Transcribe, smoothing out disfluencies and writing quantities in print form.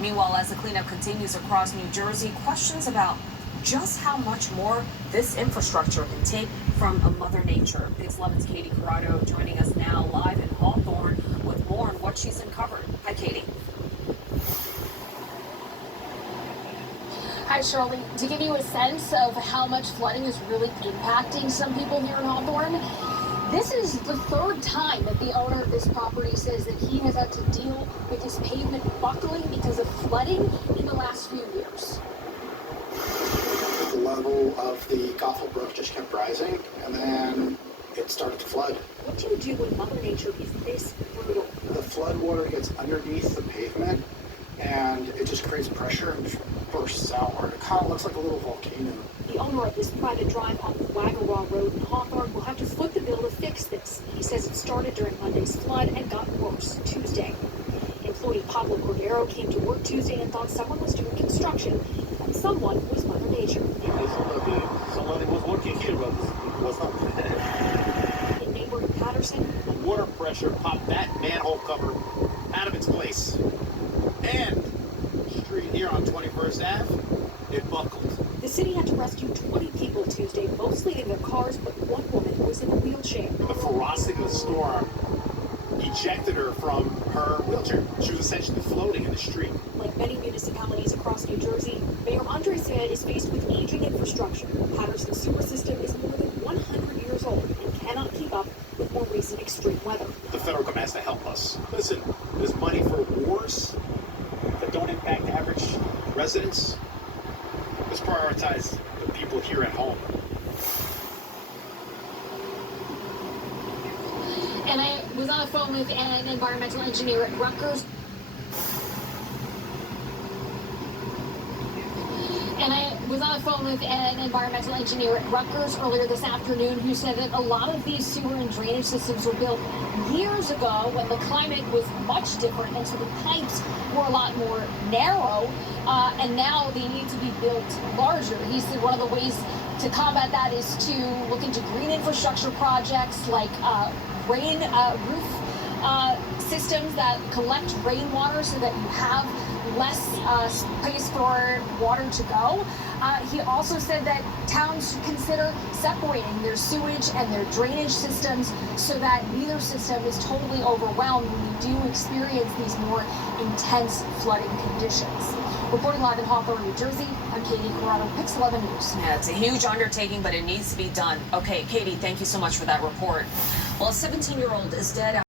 Meanwhile, as the cleanup continues across New Jersey, questions about just how much more this infrastructure can take from Mother Nature. Big 11's Katie Corrado joining us now live in Hawthorne with more on what she's uncovered. Hi, Katie. Hi, Shirley. To give you a sense of how much flooding is really impacting some people here in Hawthorne, this is the third time that the owner of this property says that he has had to deal with his pavement buckling because of flooding in the last few years. The level of the Gothel Brook just kept rising, and then it started to flood. What do you do when Mother Nature is this brutal? The flood water gets underneath the pavement, and it just creates pressure and bursts outward. It kind of looks like a little volcano. The owner of this private drive on Waggawa Road in Hawthorne will have to foot the bill to fix this. He says it started during Monday's flood and got worse Tuesday. Employee Pablo Corrado came to work Tuesday and thought someone was doing construction. And someone was Mother Nature. Somebody was working here, but it was not. In neighboring Patterson, The water pressure popped that manhole cover out of its place. And the street here on 21st Ave, it buckled. the city had to rescue 20 people Tuesday, mostly in their cars, but one woman was in a wheelchair. The ferocity of the storm ejected her from her wheelchair. She was essentially floating in the street. Like many municipalities across New Jersey, Mayor Andresea is faced with aging infrastructure. Patterson's sewer system is more than 100 years old and cannot keep up with more recent extreme weather. The federal government has to help us. Listen, there's money for wars that don't impact average residents. Let's prioritize the people here at home. And I was on the phone with an environmental engineer at Rutgers. Earlier this afternoon who said that a lot of these sewer and drainage systems were built years ago when the climate was much different, and so the pipes were a lot more narrow, and now they need to be built larger. He said one of the ways to combat that is to look into green infrastructure projects like roof systems that collect rainwater so that you have less space for water to go. He also said that towns should consider separating their sewage and their drainage systems so that neither system is totally overwhelmed when you do experience these more intense flooding conditions. Reporting live in Hawthorne, New Jersey, I'm Katie Corrado, Pix 11 News. Yeah, it's a huge undertaking, but it needs to be done. Okay, Katie, thank you so much for that report. Well, a 17-year-old is dead